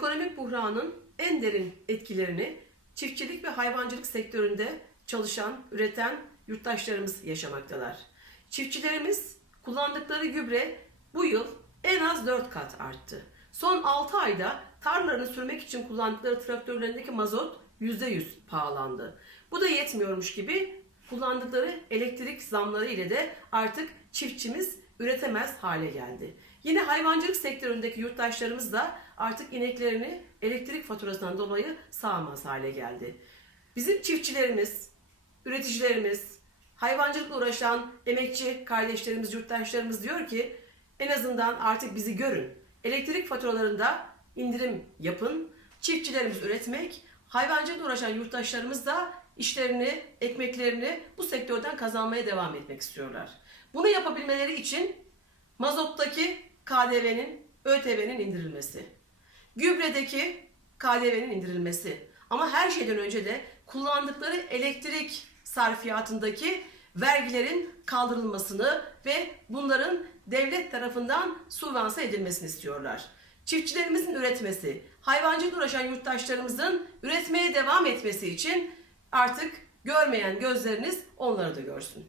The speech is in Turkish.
Ekonomik buhranın en derin etkilerini çiftçilik ve hayvancılık sektöründe çalışan, üreten yurttaşlarımız yaşamaktalar. Çiftçilerimiz kullandıkları gübre bu yıl en az 4 kat arttı. Son 6 ayda tarlalarını sürmek için kullandıkları traktörlerindeki mazot %100 pahalandı. Bu da yetmiyormuş gibi kullandıkları elektrik zamları ile de artık çiftçimiz üretemez hale geldi. Yine hayvancılık sektöründeki yurttaşlarımız da artık ineklerini elektrik faturasından dolayı sağamaz hale geldi. Bizim çiftçilerimiz, üreticilerimiz, hayvancılıkla uğraşan emekçi kardeşlerimiz, yurttaşlarımız diyor ki en azından artık bizi görün. Elektrik faturalarında indirim yapın. Çiftçilerimiz üretmek, hayvancılıkla uğraşan yurttaşlarımız da işlerini, ekmeklerini bu sektörden kazanmaya devam etmek istiyorlar. Bunu yapabilmeleri için mazottaki KDV'nin, ÖTV'nin indirilmesi, gübredeki KDV'nin indirilmesi ama her şeyden önce de kullandıkları elektrik sarfiyatındaki vergilerin kaldırılmasını ve bunların devlet tarafından sübvanse edilmesini istiyorlar. Çiftçilerimizin üretmesi, hayvancılıkla uğraşan yurttaşlarımızın üretmeye devam etmesi için artık görmeyen gözleriniz onları da görsün.